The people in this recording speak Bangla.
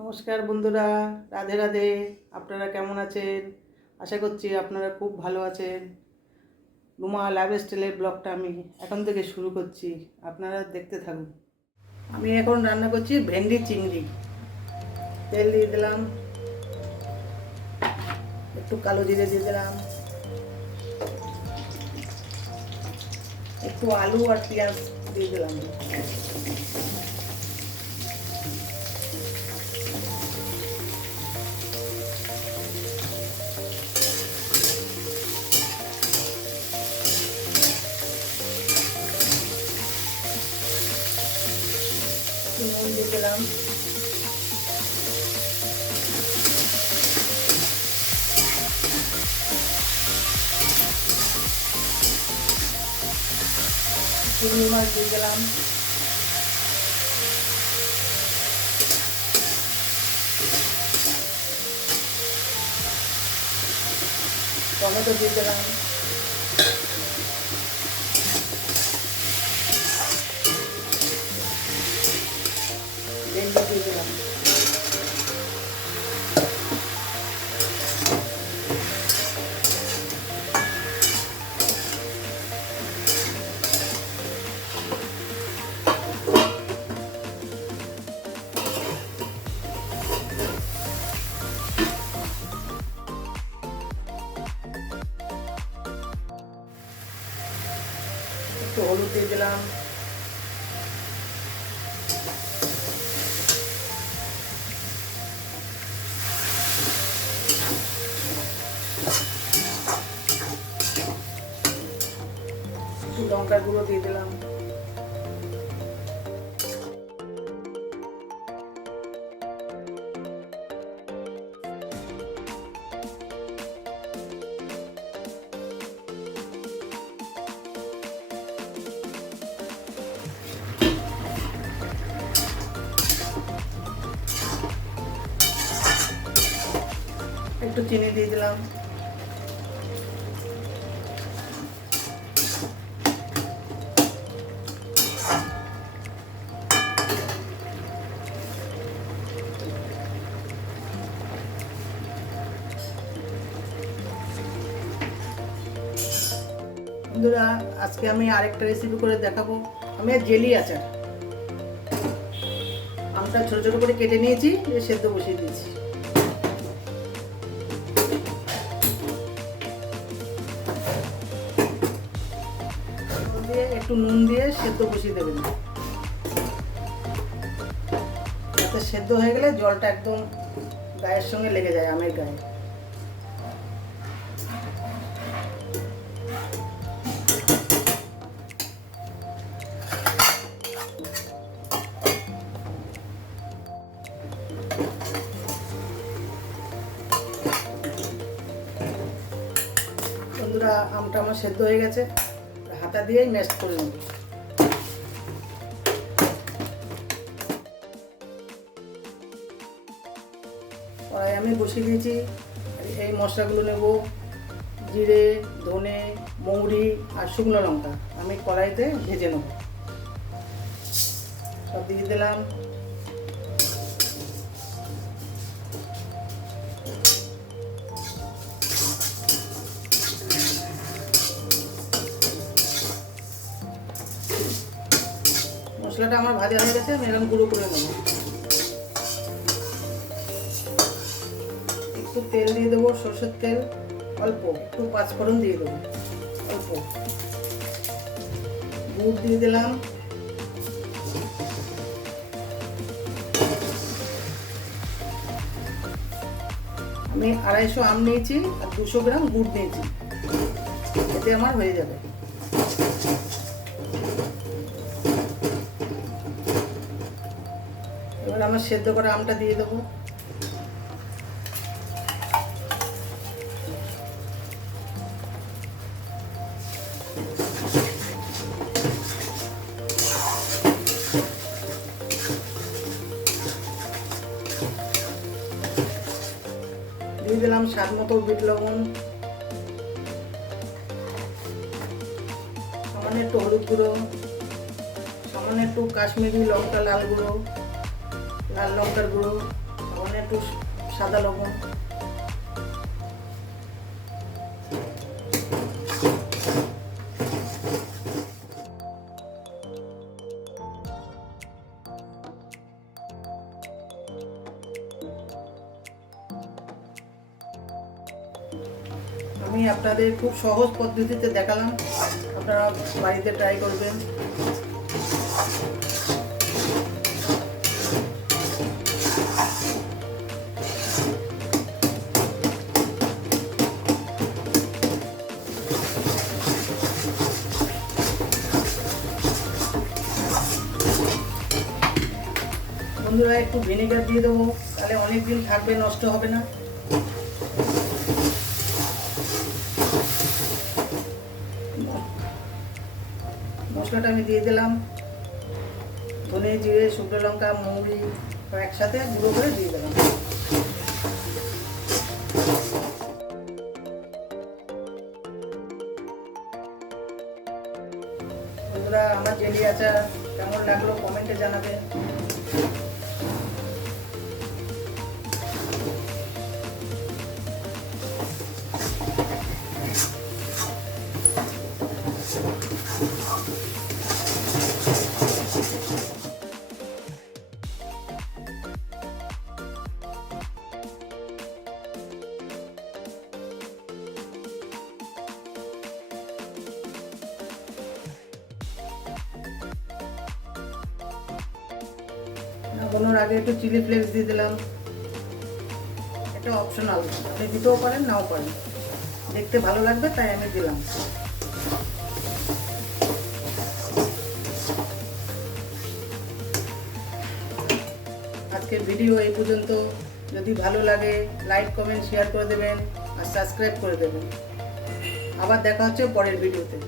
নমস্কার বন্ধুরা, রাধে রাধে। আপনারা কেমন আছেন? আশা করছি আপনারা খুব ভালো আছেন। রুমা লাইফস্টাইলের ব্লগটা আমি এখন থেকে শুরু করছি, আপনারা দেখতে থাকুন। আমি এখন রান্না করছি ভেন্ডি চিংড়ি। তেল দিয়ে দিলাম, একটু কালো জিরে দিয়ে দিলাম, একটু আলু আর পেঁয়াজ দিয়ে দিলাম। নুন দিয়ে দিলাম, চিংড়ি মাছ দিয়ে দিলাম, টমেটো দিয়ে দিলাম, ভেন্ডি দিয়ে দিলাম। একটু হলুদ দিয়ে দিলাম, একটু লঙ্কার গুঁড়ো দিয়ে দিলাম, একটু চিনি দিয়ে দিলাম। বন্ধুরা, আজকে আমি আরেকটা রেসিপি করে দেখাবো। আমি জেলি আচার, আমটা ছোট ছোট করে কেটে নিয়েছি, সেদ্ধ বসিয়ে দিয়েছি। একটু নুন দিয়ে সেদ্ধ বসিয়ে দেবেন, যাতে সেদ্ধ হয়ে গেলে জলটা একদম গায়ের সঙ্গে লেগে যায়, আমের গায়ে। বন্ধুরা, আমটা আমার সেদ্ধ হয়ে গেছে, হাতা দিয়েই ম্যাশ করে নেব। কড়াই আমি বসিয়ে দিয়েছি, এই মশলাগুলো নেব। জিরে, ধনে, মৌরি আর শুকনো লঙ্কা আমি কড়াইতে ভেজে নেব। সব দিয়ে দিলাম। মশলাটা আমার ভাজা হয়ে গেছে, আমি এখন গুঁড়ো করে নেব। একটু তেল দিয়ে দেবো, সরষের তেল অল্প, একটু পাঁচফোড়ন দিয়ে দেবো অল্প, গুড় দিয়ে দিলাম, আমি 250 আম নিয়েছি আর 200 গ্রাম গুড় নিয়েছি, এতে আমার হয়ে যাবে। এবার আমার সেদ্ধ করা আমটা দিয়ে দেবো। দিয়ে দিলাম স্বাদ মতো বিট লবণ, সামান্য একটু হলুদ গুঁড়ো, সামান্য একটু কাশ্মীরি লঙ্কা লাল গুঁড়ো, লাল লঙ্কার গুঁড়ো, একটু সাদা লবণ, আমি আপনাদের খুব সহজ পদ্ধতিতে দেখালাম, আপনারা বাড়িতে ট্রাই করবেন। বন্ধুরা একটু ভিনেগার দিয়ে দেবো, তাহলে অনেক দিন থাকবে, নষ্ট হবে না। মশলাটা আমি দিয়ে দিলাম, ধনে জিরে শুকনো লঙ্কা মৌরি একসাথে গুঁড়ো করে দিয়ে দিলাম। বন্ধুরা আমার জেলি আচার কেমন লাগলো কমেন্টে জানাবেন। নামানোর আগে একটু চিলি ফ্লেক্স দিয়ে দিলাম, এটা অপশনাল, আপনি দিতেও পারেন নাও পারেন, দেখতে ভালো লাগবে তাই আমি দিলাম। আজকের ভিডিও এই পর্যন্ত। যদি ভালো লাগে লাইক কমেন্ট শেয়ার করে দেবেন আর সাবস্ক্রাইব করে দেবেন। আবার দেখা হচ্ছে পরের ভিডিওতে।